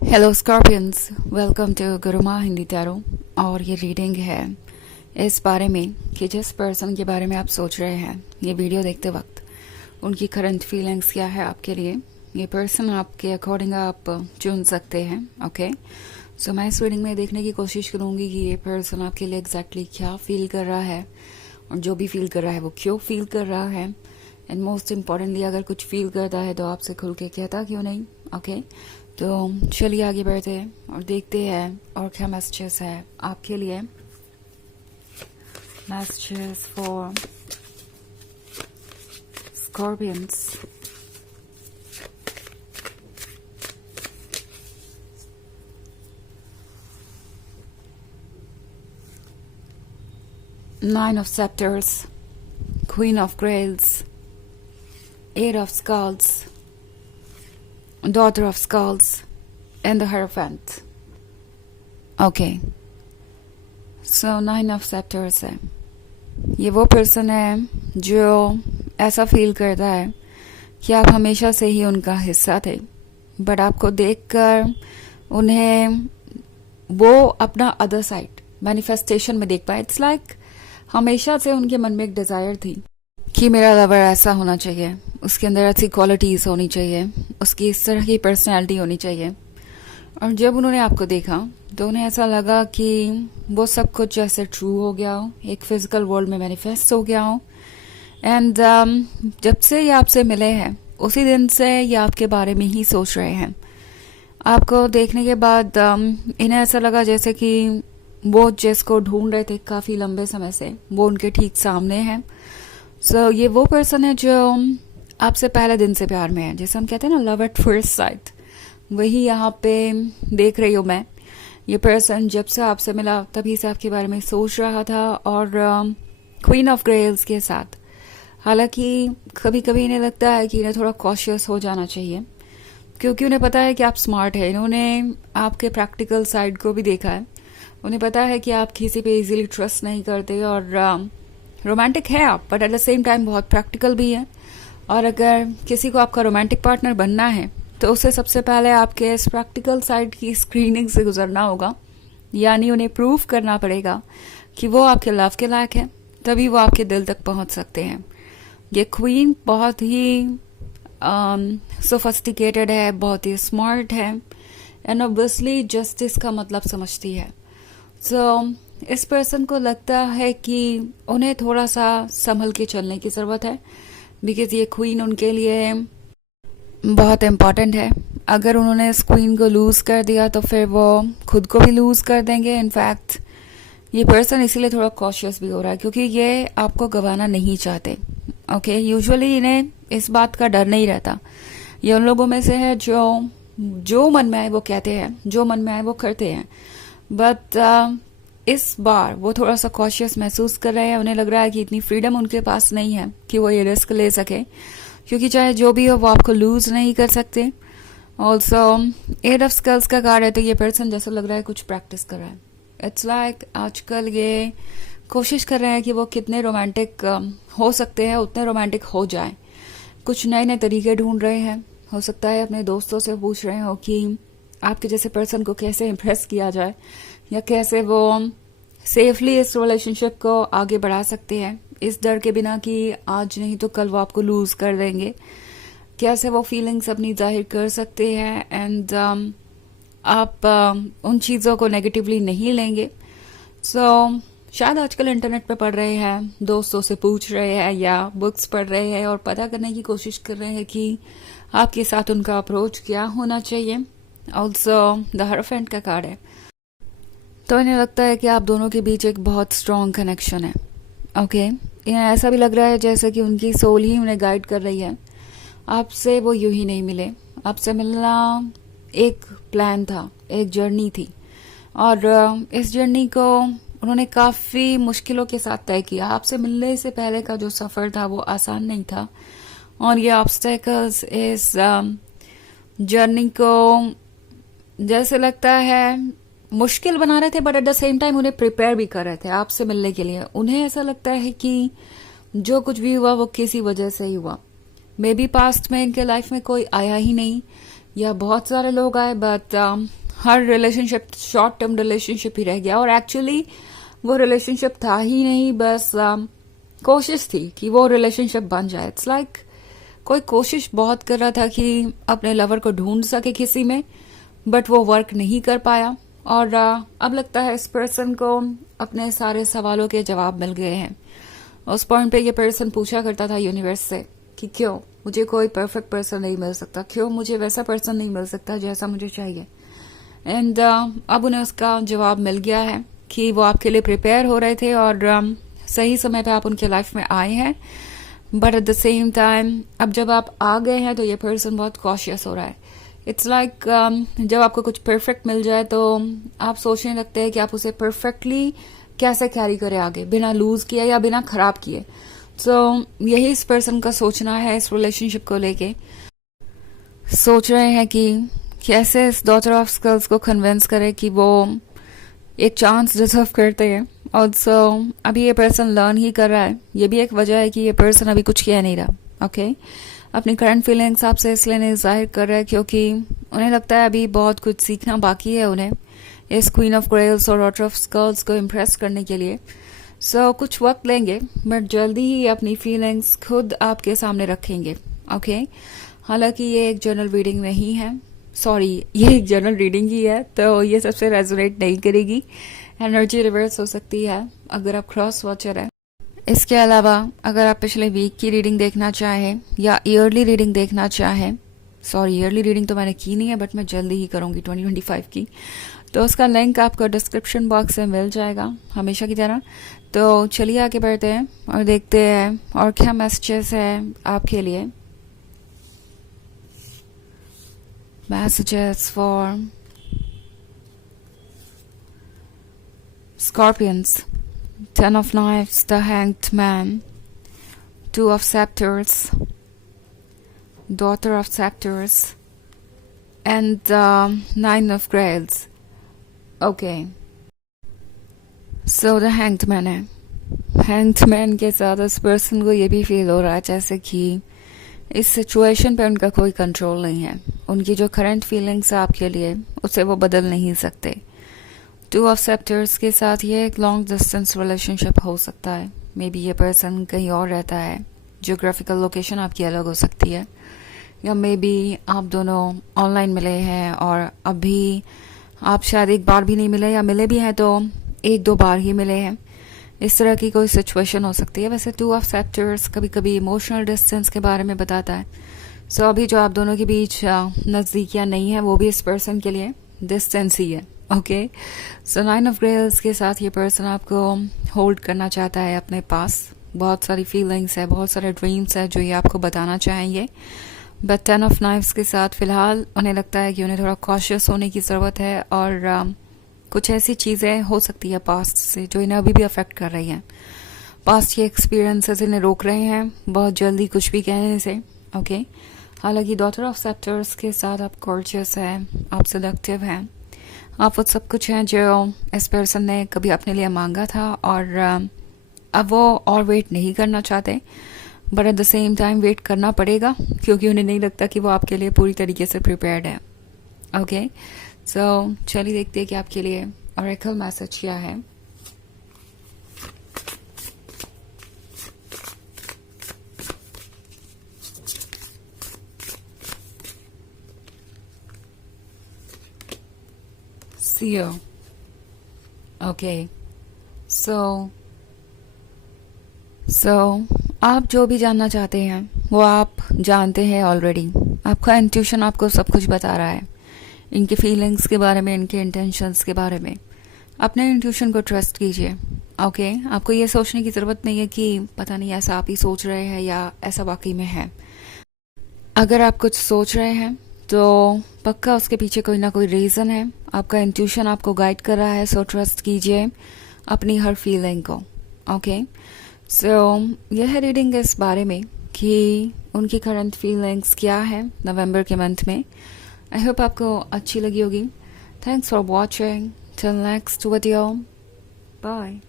Hello Scorpions, welcome to Guruma Hindi tarot. और ये reading है इस बारे में कि जिस पर्सन के बारे में आप सोच रहे हैं ये वीडियो देखते वक्त उनकी करंट फीलिंग्स क्या है आपके लिए। ये पर्सन आपके अकॉर्डिंग आप चुन सकते हैं। ओके, सो मैं इस रीडिंग में देखने की कोशिश करूंगी कि ये पर्सन आपके लिए एग्जैक्टली क्या फील कर रहा है और जो भी फील कर रहा है वो क्यों फील कर रहा है। एंड मोस्ट इम्पॉर्टेंटली अगर कुछ फील करता है तो आपसे खुल के कहता क्यों नहीं। ओके, तो चलिए आगे बढ़ते हैं और देखते हैं और क्या मैसेजेस है आपके लिए। Messages for Scorpions. Nine of Scepters, Queen of Grails, Eight of Skulls, Daughter of Skulls, and the Hierophant. Okay, so Nine of Scepters है। ये वो पर्सन है जो ऐसा फील करता है कि आप हमेशा से ही उनका हिस्सा थे, बट आपको देखकर उन्हें वो अपना अदर साइड मैनिफेस्टेशन में देख पाए। इट्स लाइक हमेशा से उनके मन में एक डिजायर थी कि मेरा लवर ऐसा होना चाहिए, उसके अंदर ऐसी क्वालिटीज होनी चाहिए, उसकी इस तरह की पर्सनैलिटी होनी चाहिए। और जब उन्होंने आपको देखा तो उन्हें ऐसा लगा कि वो सब कुछ जैसे ट्रू हो गया हो, एक फिजिकल वर्ल्ड में मैनिफेस्ट हो गया हो। एंड जब से ये आपसे मिले हैं उसी दिन से ये आपके बारे में ही सोच रहे हैं। आपको देखने के बाद इन्हें ऐसा लगा जैसे कि वो जिसको ढूंढ रहे थे काफ़ी लंबे समय से वो उनके ठीक सामने है। सो ये वो पर्सन है जो आपसे पहले दिन से प्यार में है, जैसे हम कहते हैं ना लव एट फर्स्ट साइट, वही यहाँ पे देख रही हूँ मैं। ये पर्सन जब से आपसे मिला तभी से आपके बारे में सोच रहा था और क्वीन ऑफ ग्रेल्स के साथ। हालांकि कभी कभी इन्हें लगता है कि इन्हें थोड़ा कॉशियस हो जाना चाहिए क्योंकि उन्हें पता है कि आप स्मार्ट है। इन्होंने आपके प्रैक्टिकल साइड को भी देखा है। उन्हें पता है कि आप किसी पे इजीली ट्रस्ट नहीं करते और रोमांटिक है आप, but at the same time बहुत प्रैक्टिकल भी है। और अगर किसी को आपका रोमांटिक पार्टनर बनना है तो उसे सबसे पहले आपके इस प्रैक्टिकल साइड की स्क्रीनिंग से गुजरना होगा, यानी उन्हें प्रूव करना पड़ेगा कि वो आपके लव के लायक है, तभी वो आपके दिल तक पहुंच सकते हैं। ये क्वीन बहुत ही सोफिस्टिकेटेड है, बहुत ही स्मार्ट है एंड ऑब्वियसली जस्टिस का मतलब समझती है। सो इस पर्सन को लगता है कि उन्हें थोड़ा सा संभल के चलने की ज़रूरत है बिकॉज ये क्वीन उनके लिए बहुत इम्पॉर्टेंट है। अगर उन्होंने इस क्वीन को लूज़ कर दिया तो फिर वो खुद को भी लूज़ कर देंगे। इनफैक्ट ये पर्सन इसीलिए थोड़ा कॉशियस भी हो रहा है क्योंकि ये आपको गंवाना नहीं चाहते। ओके, यूजुअली इन्हें इस बात का डर नहीं रहता। ये उन लोगों में से है जो मन में आए वो कहते हैं, जो मन में आए वो करते हैं। बट इस बार वो थोड़ा सा कॉशियस महसूस कर रहे हैं। उन्हें लग रहा है कि इतनी फ्रीडम उनके पास नहीं है कि वो ये रिस्क ले सके, क्योंकि चाहे जो भी हो वो आपको लूज नहीं कर सकते। ऑल्सो एट ऑफ स्कल्स का कार्ड है तो ये पर्सन जैसा लग रहा है कुछ प्रैक्टिस कर रहा है। इट्स लाइक आजकल ये कोशिश कर रहे हैं कि वो कितने रोमांटिक हो सकते हैं उतने रोमांटिक हो जाए। कुछ नए नए तरीके ढूंढ रहे हैं। हो सकता है अपने दोस्तों से पूछ रहे हो कि आपके जैसे पर्सन को कैसे इम्प्रेस किया जाए या कैसे वो सेफली इस रिलेशनशिप को आगे बढ़ा सकते हैं इस डर के बिना कि आज नहीं तो कल वो आपको लूज कर देंगे। कैसे वो फीलिंग्स अपनी जाहिर कर सकते हैं एंड आप उन चीज़ों को नेगेटिवली नहीं लेंगे। सो शायद आजकल इंटरनेट पे पढ़ रहे हैं, दोस्तों से पूछ रहे हैं या बुक्स पढ़ रहे हैं और पता करने की कोशिश कर रहे हैं कि आपके साथ उनका अप्रोच क्या होना चाहिए। ऑल्सो द हierophant का कार्ड है तो इन्हें लगता है कि आप दोनों के बीच एक बहुत स्ट्रॉन्ग कनेक्शन है। ओके, इन्हें ऐसा भी लग रहा है जैसे कि उनकी सोल ही उन्हें गाइड कर रही है। आपसे वो यूं ही नहीं मिले, आपसे मिलना एक प्लान था, एक जर्नी थी और इस जर्नी को उन्होंने काफ़ी मुश्किलों के साथ तय किया। आपसे मिलने से पहले का जो सफ़र था वो आसान नहीं था और ये ऑब्स्टेकल्स इस जर्नी को जैसे लगता है मुश्किल बना रहे थे, but at the same time उन्हें प्रिपेयर भी कर रहे थे आपसे मिलने के लिए। उन्हें ऐसा लगता है कि जो कुछ भी हुआ वो किसी वजह से ही हुआ। मे बी पास्ट में इनके लाइफ में कोई आया ही नहीं या बहुत सारे लोग आए, बट हर रिलेशनशिप शॉर्ट टर्म रिलेशनशिप ही रह गया, और एक्चुअली वो रिलेशनशिप था ही नहीं, बस कोशिश थी कि वो रिलेशनशिप बन जाए. इट्स लाइक कोई कोशिश बहुत कर रहा था कि अपने लवर को ढूंढ सके किसी में, बट वो वर्क नहीं कर पाया. और अब लगता है इस पर्सन को अपने सारे सवालों के जवाब मिल गए हैं. उस पॉइंट पे ये पर्सन पूछा करता था यूनिवर्स से कि क्यों मुझे कोई परफेक्ट पर्सन नहीं मिल सकता, क्यों मुझे वैसा पर्सन नहीं मिल सकता जैसा मुझे चाहिए. एंड अब उन्हें उसका जवाब मिल गया है कि वो आपके लिए प्रिपेयर हो रहे थे, और सही समय पे आप उनके लाइफ में आए हैं. But at the same time अब जब आप आ गए हैं तो ये पर्सन बहुत कॉशियस हो रहा है. इट्स लाइक जब आपको कुछ परफेक्ट मिल जाए तो आप सोचने लगते हैं कि आप उसे परफेक्टली कैसे कैरी करें आगे, बिना लूज किए या बिना खराब किए. सो यही इस पर्सन का सोचना है इस रिलेशनशिप को लेके. सोच रहे हैं कि कैसे इस डॉटर ऑफ स्कल्स को कन्विंस करे कि वो एक चांस डिजर्व करते हैं. और सो अभी ये पर्सन लर्न ही कर रहा है. ये भी एक वजह है कि ये पर्सन अभी कुछ कह नहीं रहा. ओके अपनी करंट फीलिंग्स आपसे इसलिए नहीं जाहिर कर रहा है क्योंकि उन्हें लगता है अभी बहुत कुछ सीखना बाकी है उन्हें इस क्वीन ऑफ ग्रेल्स और डॉटर ऑफ स्कल्स को इम्प्रेस करने के लिए. सो कुछ वक्त लेंगे, बट जल्दी ही अपनी फीलिंग्स खुद आपके सामने रखेंगे. ओके हालांकि ये एक जनरल रीडिंग नहीं है, सॉरी ये एक जनरल रीडिंग ही है, तो ये सबसे रेजोनेट नहीं करेगी. एनर्जी रिवर्स हो सकती है अगर आप क्रॉस वॉचर है. इसके अलावा अगर आप पिछले वीक की रीडिंग देखना चाहें या ईयरली रीडिंग देखना चाहें, सॉरी ईयरली रीडिंग तो मैंने की नहीं है बट मैं जल्दी ही करूंगी 2025 की, तो उसका लिंक आपको डिस्क्रिप्शन बॉक्स में मिल जाएगा हमेशा की तरह. तो चलिए आगे बढ़ते हैं और देखते हैं और क्या मैसेजेस है आपके लिए. Messages for Scorpions, Ten of Knives, the Hanged Man, Two of Scepters, Daughter of Scepters, and Nine of Grails. Okay. So the Hanged Man है. Hanged Man के साथ इस पर्सन को ये भी फील हो रहा है जैसे कि इस सिचुएशन पे उनका कोई कंट्रोल नहीं है. उनकी जो करंट फीलिंग्स है आपके लिए उसे वो बदल नहीं सकते. टू ऑफ सेप्टर्स के साथ ये एक लॉन्ग डिस्टेंस रिलेशनशिप हो सकता है. मे बी ये पर्सन कहीं और रहता है, जियोग्राफिकल लोकेशन आपकी अलग हो सकती है, या मे बी आप दोनों ऑनलाइन मिले हैं और अभी आप शायद एक बार भी नहीं मिले, या मिले भी हैं तो एक दो बार ही मिले हैं. इस तरह की कोई सिचुएशन हो सकती है. वैसे टू ऑफ सेप्टर्स कभी कभी इमोशनल डिस्टेंस के बारे में बताता है. सो अभी जो आप दोनों के बीच नज़दीकियाँ नहीं है वो भी इस पर्सन के लिए डिस्टेंस ही है. ओके सो नाइन ऑफ ग्रेल्स के साथ ये पर्सन आपको होल्ड करना चाहता है अपने पास. बहुत सारी फीलिंग्स है, बहुत सारे ड्रीम्स है जो ये आपको बताना चाहेंगे. बट टेन ऑफ नाइफ्स के साथ फिलहाल उन्हें लगता है कि उन्हें थोड़ा कॉशियस होने की ज़रूरत है, और कुछ ऐसी चीज़ें हो सकती है पास्ट से जो इन्हें अभी भी अफेक्ट कर रही हैं. पास्ट के एक्सपीरियंसेस इन्हें रोक रहे हैं बहुत जल्दी कुछ भी कहने से. ओके हालांकि डॉटर ऑफ सेप्टर्स के साथ आप कॉर्जियस हैं, आप सेडक्टिव हैं, आप वो सब कुछ हैं जो इस पर्सन ने कभी अपने लिए मांगा था, और अब वो और वेट नहीं करना चाहते. But at the same time wait करना पड़ेगा क्योंकि उन्हें नहीं लगता कि वो आपके लिए पूरी तरीके से प्रिपेयर्ड है. ओके सो चलिए देखते हैं कि आपके लिए ऑरेकल मैसेज क्या है. Seer. Okay. So आप जो भी जानना चाहते हैं वो आप जानते हैं ऑलरेडी. आपका इंट्यूशन आपको सब कुछ बता रहा है इनकी फीलिंग्स के बारे में, इनके इंटेंशंस के बारे में. अपने इंट्यूशन को ट्रस्ट कीजिए. ओके आपको ये सोचने की ज़रूरत नहीं है कि पता नहीं ऐसा आप ही सोच रहे हैं या ऐसा वाकई में है. अगर आप कुछ सोच रहे हैं तो पक्का उसके पीछे कोई ना कोई रीज़न है. आपका इंट्यूशन आपको गाइड कर रहा है, सो ट्रस्ट कीजिए अपनी हर फीलिंग को. ओके सो यह है रीडिंग इस बारे में कि उनकी करंट फीलिंग्स क्या है नवंबर के मंथ में. आई होप आपको अच्छी लगी होगी. Thanks for watching. Till next video. Bye.